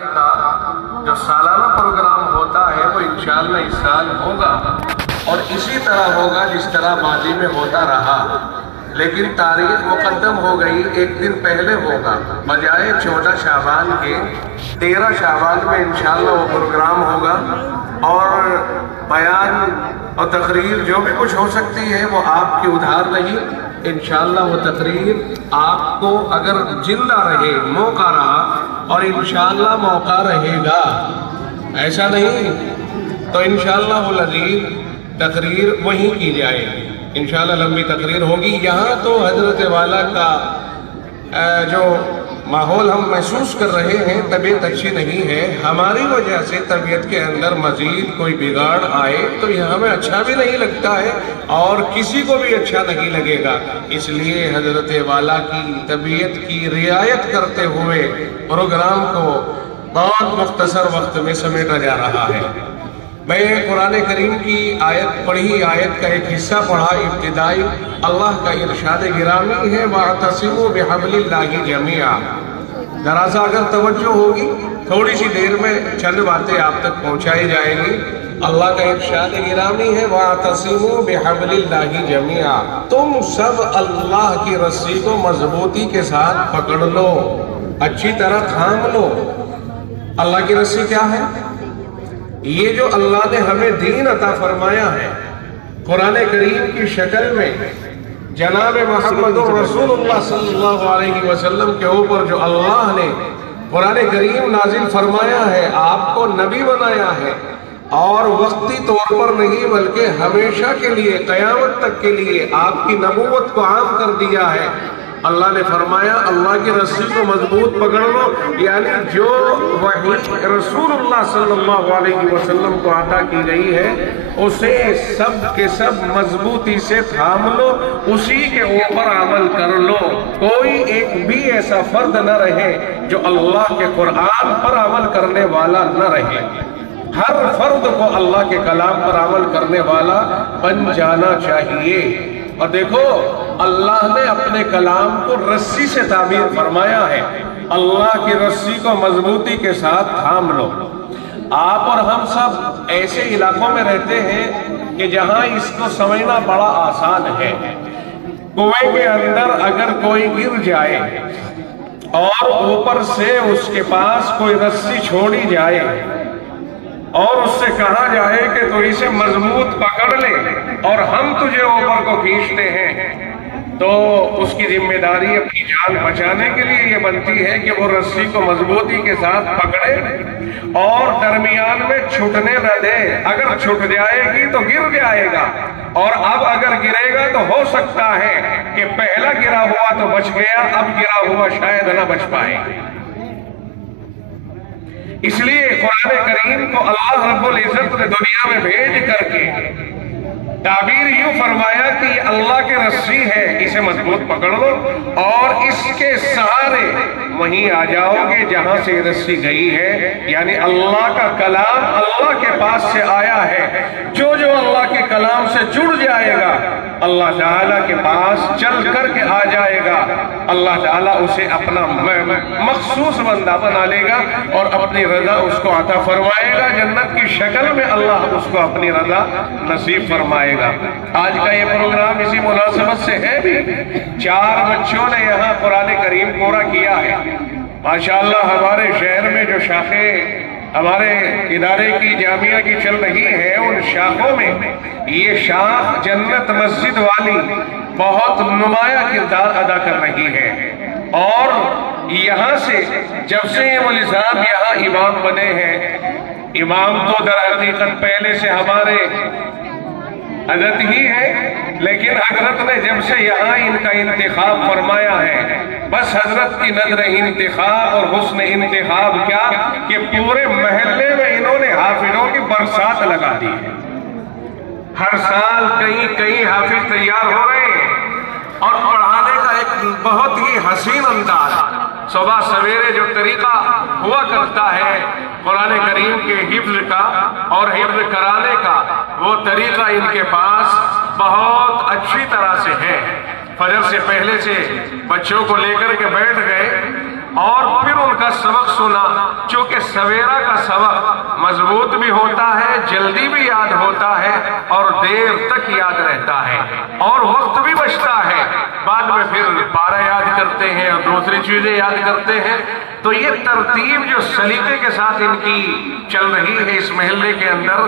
کا جو سالانہ پروگرام ہوتا ہے وہ انشاءاللہ اس سال ہوگا اور اسی طرح ہوگا جس طرح ماضی میں ہوتا رہا، لیکن تاریخ مقدم ہو گئی، ایک دن پہلے ہوگا، بجائے 14 شعبان کے 13 شعبان میں انشاءاللہ وہ پروگرام ہوگا اور بیان اور تقریر جو بھی کچھ ہو سکتی ہے وہ آپ کی ادھار رہی۔ انشاءاللہ وہ تقریر آپ کو اگر زندہ رہے، موقع رہا اور انشاءاللہ موقع رہے گا، ایسا نہیں تو انشاءاللہ وہ لذیذ تقریر وہیں کی جائے گی، انشاءاللہ لمبی تقریر ہوگی۔ یہاں تو حضرت والا کا جو ماحول ہم محسوس کر رہے ہیں، طبیعت اچھی نہیں ہے، ہماری وجہ سے طبیعت کے اندر مزید کوئی بگاڑ آئے تو یہ ہمیں اچھا بھی نہیں لگتا ہے اور کسی کو بھی اچھا نہیں لگے گا، اس لیے حضرت والا کی طبیعت کی رعایت کرتے ہوئے پروگرام کو بہت مختصر وقت میں سمیٹا جا رہا ہے۔ میں قرآن کریم کی آیت پڑھی، آیت کا ایک حصہ پڑھا ابتدائی۔ اللہ کا ارشاد گرامی ہے وَاعْتَصِمُوا بِحَبْلِ اللَّهِ جَمِيعًا۔ ذرا سا اگر توجہ ہوگی تھوڑی سی دیر میں چند باتیں آپ تک پہنچائی جائیں گی۔ اللہ کا ارشاد گرامی ہے وَاعْتَصِمُوا بِحَبْلِ اللَّهِ جَمِيعًا، تم سب اللہ کی رسی کو مضبوطی کے ساتھ پکڑ لو، اچھی طرح تھام لو۔ اللہ کی رسی کیا ہے؟ یہ جو اللہ نے ہمیں دین عطا فرمایا ہے قرآن کریم کی شکل میں، جناب محمد رسول اللہ صلی اللہ علیہ وسلم کے اوپر جو اللہ نے قرآن کریم نازل فرمایا ہے، آپ کو نبی بنایا ہے اور وقتی طور پر نہیں بلکہ ہمیشہ کے لیے، قیامت تک کے لیے آپ کی نبوت کو عام کر دیا ہے۔ اللہ نے فرمایا اللہ کی رسی کو مضبوط پکڑ لو، یعنی جو وحی رسول اللہ صلی اللہ علیہ وسلم کو عطا کی گئی ہے اسے سب کے سب مضبوطی سے تھام لو، اسی کے اوپر عمل کر لو۔ کوئی ایک بھی ایسا فرد نہ رہے جو اللہ کے قرآن پر عمل کرنے والا نہ رہے، ہر فرد کو اللہ کے کلام پر عمل کرنے والا بن جانا چاہیے۔ اور دیکھو اللہ نے اپنے کلام کو رسی سے تعبیر فرمایا ہے، اللہ کی رسی کو مضبوطی کے ساتھ تھام لو۔ آپ اور ہم سب ایسے علاقوں میں رہتے ہیں کہ جہاں اس کو سمجھنا بڑا آسان ہے۔ کنویں کے اندر اگر کوئی گر جائے اور اوپر سے اس کے پاس کوئی رسی چھوڑی جائے اور اس سے کہا جائے کہ تو اسے مضبوط پکڑ لے اور ہم تجھے اوپر کو کھینچتے ہیں، تو اس کی ذمہ داری اپنی جان بچانے کے لیے یہ بنتی ہے کہ وہ رسی کو مضبوطی کے ساتھ پکڑے اور درمیان میں چھٹنے نہ دے۔ اگر چھٹ جائے گی تو گر جائے گا، اور اب اگر گرے گا تو ہو سکتا ہے کہ پہلا گرا ہوا تو بچ گیا، اب گرا ہوا شاید نہ بچ پائے۔ اس لیے قرآن کریم کو اللہ رب العزت نے دنیا میں بھیج کر کے تعبیر یوں فرمایا کہ یہ اللہ کی رسی ہے، اسے مضبوط پکڑ لو اور اس کے سہارے وہیں آ جاؤ گے جہاں سے رسی گئی ہے، یعنی اللہ کا کلام اللہ کے پاس سے آیا ہے۔ جو اللہ کے کلام سے جڑ جائے گا اللہ تعالیٰ کے پاس چل کر کے آ جائے گا، اللہ تعالیٰ اسے اپنا مخصوص بندہ بنا لے گا اور اپنی رضا اس کو عطا فرمائے گا، جنت کی شکل میں اللہ اس کو اپنی رضا نصیب فرمائے گا۔ آج کا یہ پروگرام اسی مناسبت سے ہے بھی، 4 بچوں نے یہاں قرآن کریم پورا کیا ہے۔ ماشاءاللہ ہمارے شہر میں جو شاخیں ہمارے ادارے کی جامعہ کی چل رہی ہے، ان شاخوں میں یہ شاخ جنت مسجد والی بہت نمایاں کردار ادا کر رہی ہے، اور یہاں سے جب سے یہ مولوی صاحب یہاں امام بنے ہیں، امام تو در حقیقت پہلے سے ہمارے حضرت ہی ہے، لیکن حضرت نے جب سے یہاں ان کا انتخاب فرمایا ہے، بس حضرت کی نظر انتخاب اور حسن انتخاب کیا کہ پورے محلے میں انہوں نے حافظوں کی برسات لگا دی ہے۔ ہر سال کئی حافظ تیار ہو رہے ہیں اور پڑھانے کا ایک بہت ہی حسین انداز، صبح سویرے جو طریقہ ہوا کرتا ہے قرآن کریم کے حفظ کا اور حفظ کرانے کا، وہ طریقہ ان کے پاس بہت اچھی طرح سے ہے۔ فجر سے پہلے سے بچوں کو لے کر کے بیٹھ گئے اور پھر ان کا سبق سنا. چونکہ سویرا کا سبق مضبوط بھی ہوتا ہے، جلدی بھی یاد ہوتا ہے اور دیر تک یاد رہتا ہے اور وقت بھی بچتا ہے. بعد میں پھر پارہ یاد کرتے ہیں اور دوسری چیزیں یاد کرتے ہیں. تو یہ ترتیب جو سلیقے کے ساتھ ان کی چل رہی ہے اس محلے کے اندر،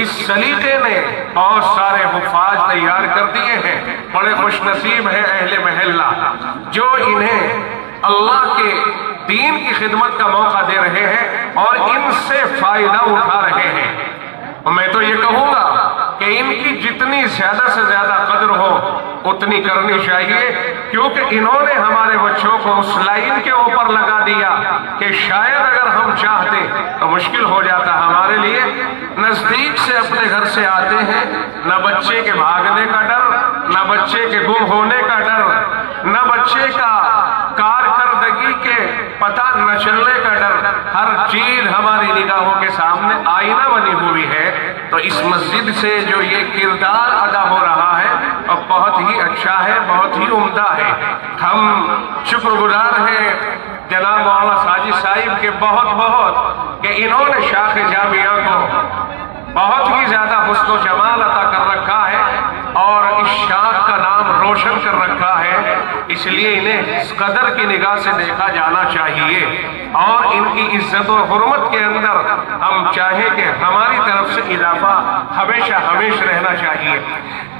اس سلیقے نے بہت سارے حفاظ تیار کر دیے ہیں. بڑے خوش نصیب ہیں اہل محلہ جو انہیں اللہ کے دین کی خدمت کا موقع دے رہے ہیں اور ان سے فائدہ اٹھا رہے ہیں. اور میں تو یہ کہوں گا کہ ان کی جتنی زیادہ سے زیادہ قدر ہو اتنی کرنی چاہیے، کیونکہ انہوں نے ہمارے بچوں کو اس لائن کے اوپر لگا دیا کہ شاید اگر ہم چاہتے تو مشکل ہو جاتا ہمارے لیے. نزدیک سے اپنے گھر سے آتے ہیں، نہ بچے کے بھاگنے کا ڈر، نہ بچے کے گم ہونے کا ڈر، نہ بچے کا کارکردگی کے پتہ نہ چلنے کا ڈر. ہر چیز ہماری نگاہوں کے سامنے آئینہ بنی ہوئی ہے. تو اس مسجد سے جو یہ کردار ادا ہو رہا ہے اور بہت ہی اچھا ہے، بہت ہی عمدہ ہے. ہم شکر گزار ہیں جناب مولانا ساجد صاحب کے بہت کہ انہوں نے شاخ جامعہ کو بہت ہی زیادہ حسن و جمال عطا کر رکھا ہے اور اس شاخ کا نام روشن کر رکھا ہے. اس لیے انہیں اس قدر کی نگاہ سے دیکھا جانا چاہیے اور ان کی عزت و حرمت کے اندر ہم چاہیں کہ ہماری طرف سے اضافہ ہمیشہ رہنا چاہیے.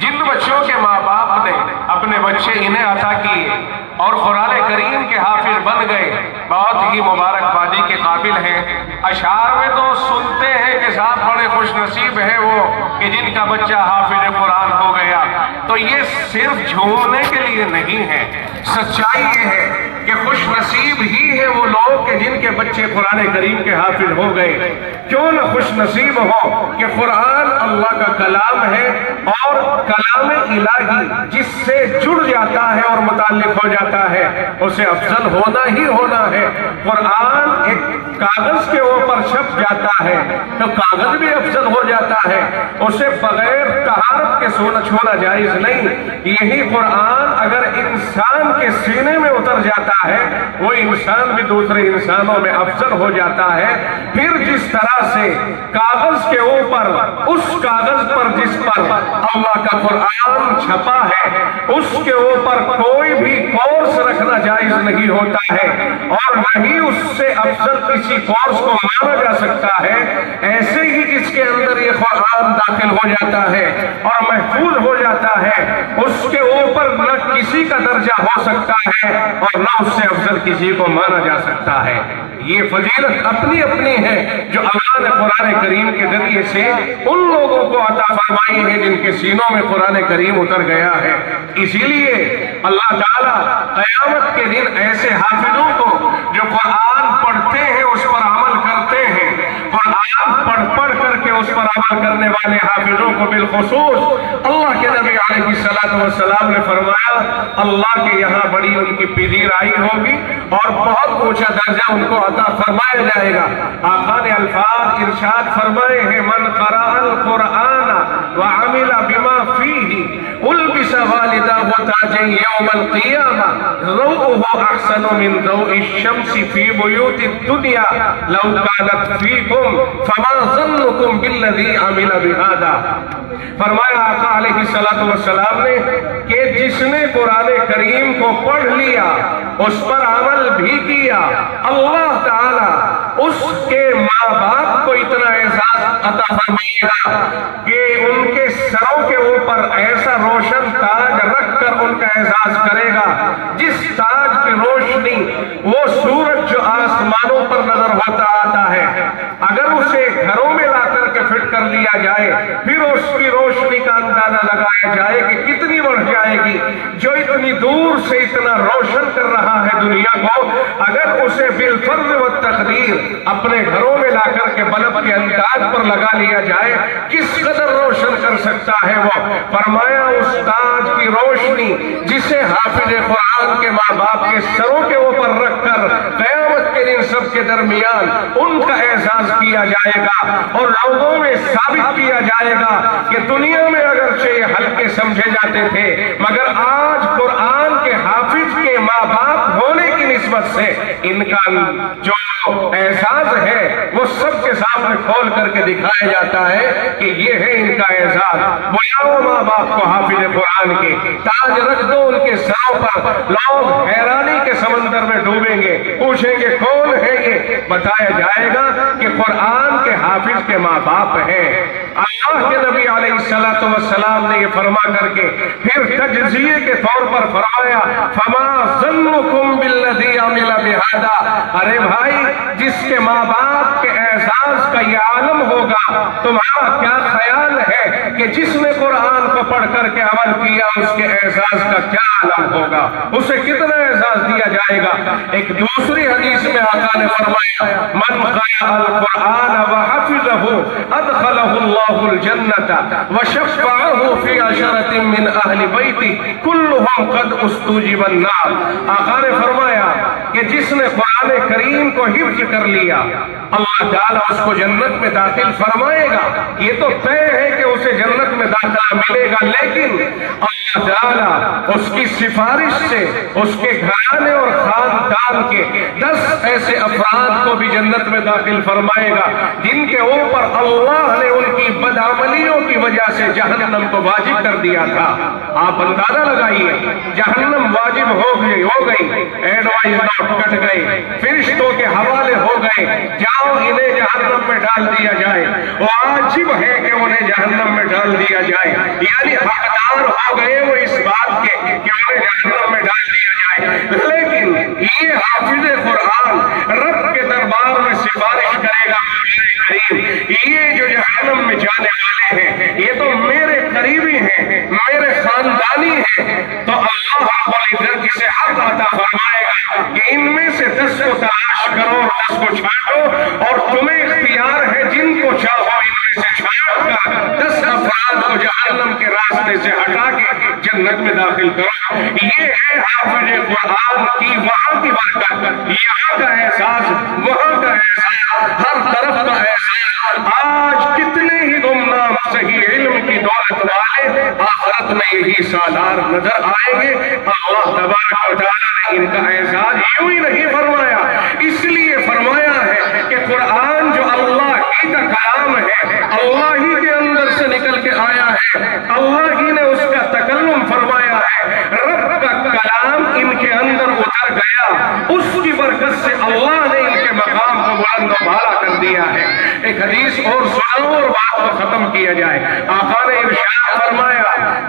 جن بچوں کے ماں باپ نے اپنے بچے انہیں عطا کیے اور قرآن کریم کے حافظ بن گئے، بہت ہی مبارکبادی کے قابل ہیں. اشعار میں تو سنتے ہیں کہ صاحب بڑے خوش نصیب ہے وہ کہ جن کا بچہ حافظ قرآن ہو گیا. تو یہ صرف جھومنے کے لیے نہیں ہے، سچائی یہ ہے کہ خوش نصیب ہی ہے وہ لوگ کہ جن کے بچے قرآن کریم کے حافظ ہو گئے. کیوں نہ خوش نصیب ہو کہ قرآن اللہ کا کلام ہے اور کلام الہی جس سے جڑ جاتا ہے اور متعلق ہو جاتا ہے اسے افضل ہونا ہی ہونا ہے. قرآن ایک کاغذ کے اوپر چھپ جاتا ہے تو کاغذ بھی افضل ہو جاتا ہے، اسے بغیر طہارت کے چھونا جائز نہیں. یہی قرآن اگر انسان کے سینے میں اتر جاتا ہے وہ انسان بھی دوسرے انسانوں میں افضل ہو جاتا ہے. پھر جس طرح سے کاغذ کے اوپر اس کاغذ پر جس پر اللہ کا قرآن چھپا ہے اس کے اوپر کوئی بھی کورس رکھنا جائز نہیں ہوتا ہے اور نہ ہی اس سے افضل کسی کورس کو مانا جا سکتا ہے، ایسے ہی جس کے اندر یہ قرآن داخل ہو جاتا ہے اور محفوظ ہو جاتا ہے اس کے اوپر نہ کسی کا درجہ ہو سکتا ہے اور نہ اس سے افضل کسی کو مانا جا سکتا ہے. یہ فضیلت اپنی اپنی ہے جو اللہ نے قرآن کریم کے ذریعے سے ان لوگوں کو عطا فرمائی ہے جن کے سینوں میں قرآن کریم اتر گیا ہے. اسی لیے اللہ تعالیٰ قیامت کے دن ایسے حافظوں کو جو قرآن پڑھتے ہیں اس پر عمل کرتے ہیں، قرآن پڑھ کر کے اس پر عمل کرنے والے حافظوں کو بالخصوص اللہ کے نبی علیہ السلام نے فرمایا اللہ کے یہاں بڑی ان کی پذیرائی ہوگی اور بہت اونچا درجہ ان کو عطا فرمایا جائے گا. آقا نے الفاظ ارشاد فرمائے ہیں من قرأ القرآن وعمل بما فیہ البس والداہ تاجا یوم القیامہ ضوءہ احسن من ضوء الشمس فی بیوت الدنیا لو کانت فیکم فما ظنکم بالذی عمل بہذا. فرمایا آقا علیہ السلام نے کہ جس نے قرآن کریم کو پڑھ لیا اس پر عمل بھی کیا، اللہ تعالیٰ اس کے ماں باپ کو اتنا اعزاز عطا فرمائے گا کہ ان کے سروں کے اوپر ایسا روشن تاج رکھ کر ان کا اعزاز کرے گا جس تاج کی روشنی وہ سورج جو آسمانوں پر نظر ہوتا آتا ہے اگر اسے گھروں میں لا کر کے فٹ کر لیا جائے پھر اس کی روشنی کا اندازہ لگایا جائے کہ کتنی بڑھ جائے گی. جو اتنی دور سے اتنا روشن کر رہا ہے دنیا کو، اگر اسے بالفرض و تقدیر اپنے گھروں میں لا کر کے بلب کے انداز پر لگا لیا جائے کس قدر روشن کر سکتا ہے وہ. فرمایا اس تاج کی روشنی جسے حافظ قرآن کے ماں باپ کے سروں کے اوپر رکھ کر قیامت کے دن سب کے درمیان ان کا اعزاز کیا جائے گا اور لوگوں میں ثابت کیا جائے گا کہ دنیا میں اگرچہ یہ ہلکے سمجھے جاتے تھے مگر آج قرآن کے حافظ کے ماں باپ ہونے کی نسبت سے ان کا جو اعزاز ہے وہ سب کے سامنے کھول کر کے دکھایا جاتا ہے کہ یہ ہے ان کا اعزاز۔ بلاؤ ماں باپ کو حافظ قرآن کے، تاج رکھ دو ان کے سروں پر۔ لوگ حیرانی کے سمندر میں ڈوبیں گے، پوچھیں گے کون ہے یہ؟ بتایا جائے گا کہ قرآن کے حافظ کے ماں باپ ہیں۔ اللہ کے نبی علیہ السلام نے یہ فرما کر کے پھر تجزیے کے طور پر فرمایا فما ظنکم بالذی عمل بہذا، ارے بھائی جس کے ماں باپ کے اعزاز کا یہ عالم ہوگا، تمہارا کیا خیال ہے کہ جس نے قرآن کو پڑھ کر کے عمل کیا اس کے اعزاز کا کیا عالم ہوگا، اسے کتنا اعزاز دیا جائے گا؟ ایک دوسری حدیث میں آقا نے فرمایا من قرأ القرآن وحفظه ادخلہ اللہ الجنت وشفعہ فی عشرۃ من اہل بیتہ کلہم قد استوجب النار۔ آقا نے فرمایا کہ جس نے قرآن کریم کو حفظ کر لیا اللہ تعالیٰ اس کو جنت میں داخل فرمائے گا۔ یہ تو طے ہے کہ اسے جنت میں داخلہ ملے گا، لیکن اللہ تعالیٰ اس کی سفارش سے اس کے گھرانے اور خاندان کے 10 ایسے افراد کو بھی جنت میں داخل فرمائے گا جن کے اوپر اللہ نے ان کی بدعملیوں کی وجہ سے جہنم کو واجب کر دیا تھا۔ آپ اندازہ لگائیے، جہنم واجب ہو گئی، ایڈوائز نوٹ کٹ گئے، فرشتوں کے حوالے ہو گئے، جاؤ انہیں جہنم میں ڈال دیا جائے، واجب ہے کہ انہیں جہنم میں ڈال دیا جائے، یعنی حقدار ہو گئے وہ اس بات کے کہ انہیں جہنم میں ڈال دیا جائے۔ لیکن یہ حافظ قرآن رب کے دربار میں سفارش کرے گا مولا کریم، یہ جو جہنم میں جانے والے ہیں یہ تو میرے قریبی ہیں، میرے خاندانی ہیں، تو اللہ رب العزت اسے حق عطا فرمائے گا کہ ان میں سے 10 کو تلاش کرو اور 10 کو چھانٹو، اور تمہیں اختیار ہے جن کو چاہو ان میں سے چھانٹ کر 10 افراد کو جہنم کے راستے سے ہٹا کے جنت میں داخل کرو۔ یہ ہے حافظ قرآن کی وہاں کی برکت، یہاں کا احساس، وہاں کا احساس، ہر طرف کا احساس۔ آج کتنے ہی گمنام صحیح علم کی دولت والے آخرت میں یہی سالار نظر آئیں گے۔ اللہ تبارک و تعالیٰ نے ان کا اعزاز یوں ہی نہیں فرمایا، اس لیے فرمایا ہے کہ قرآن جو اللہ ہی کا کلام ہے، اللہ ہی کے اندر سے نکل کے آیا ہے، اللہ ہی نے اس کا تکلم فرمایا ہے، رب کا کلام ان کے اندر اتر گیا، اس کی برکت سے اللہ نے ان کے مقام کو بلند و بالا کر دیا ہے۔ ایک حدیث اور سناؤ اور بات کو ختم کیا جائے۔ آقا نے ارشاد فرمایا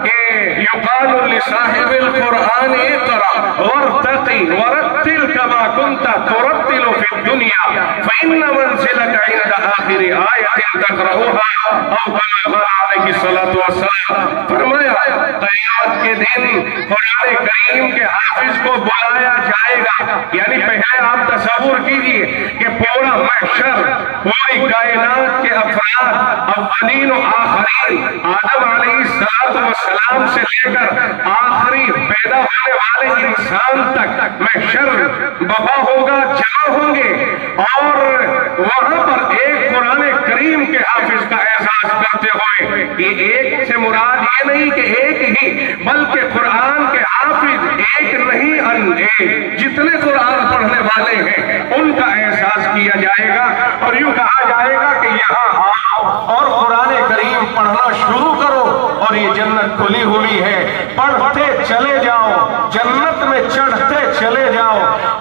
کہ یقال لصاحب القرآن اقرأ وارتقی ورتل کما کنت ترتل فی الدنیا فإن منزلك عند آخر آیت تقرأها او کما قال علیہ الصلاۃ والسلام۔ فرمایا قیامت کے دن قرآن کریم کے حافظ کو بلایا جائے گا، یعنی پہلے آپ تصور کیجئے کہ پورا محشر، پوری کائنات کے افراد، اولین و آخرین، آدم علیہ السلام سے لے کر آخری پیدا ہونے والے انسان تک محشر بپا ہوگا، جمع ہوں گے، اور وہاں پر ایک قرآن کریم کے حافظ کا احساس کرتے ہوئے، یہ ایک سے مراد یہ نہیں کہ ایک ہی، بلکہ قرآن کے حافظ ایک نہیں ان ایک، جتنے قرآن پڑھنے والے ہیں ان کا احساس کیا جائے گا، اور یوں کہا جائے گا کہ یہاں آؤ اور قرآن کریم پڑھنا شروع کرو، اور یہ جنت کھلی ہوئی ہے، پڑھتے چلے جاؤ، جنت میں چڑھتے چلے جاؤ،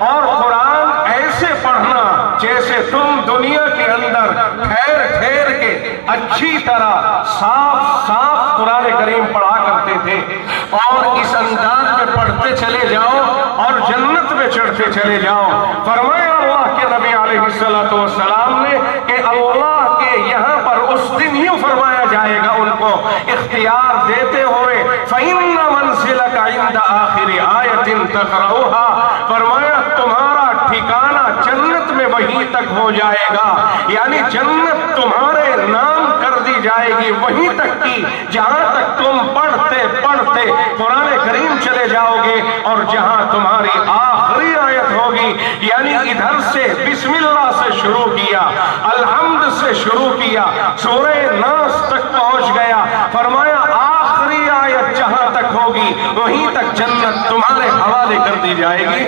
اور قرآن ایسے پڑھنا جیسے تم دنیا کے اندر ٹھہر ٹھہر کے اچھی طرح صاف صاف قرآن کریم پڑھا کرتے تھے، اور اس انداز میں پڑھتے چلے جاؤ اور جنت میں چڑھتے چلے جاؤ۔ فرمایا اللہ کے نبی علیہ السلام نے کہ اللہ کے یہاں پر اس دن یوں فرمایا جائے گا ان کو اختیار دیتے ہوئے فَإِنَّ مَنْزِلَكَ عِنْدَ آخِرِ آیَةٍ تَقْرَؤُهَا، فرمایا تمہارا ٹھکانہ جنت میں وہیں تک ہو جائے گا، یعنی جنت تمہارے نام کر دی جائے گی وہیں تک کی جہاں تک تم پڑھتے پڑھتے قرآن کریم چلے جاؤ گے، اور جہاں تمہاری آخری آیت ہوگی، یعنی ادھر سے بسم اللہ سے شروع کیا، الحمد سے شروع کیا، سورہ ناس تک پہنچ گیا، فرمایا آخری آیت جہاں تک ہوگی وہیں تک جنت تمہارے حوالے کر دی جائے گی،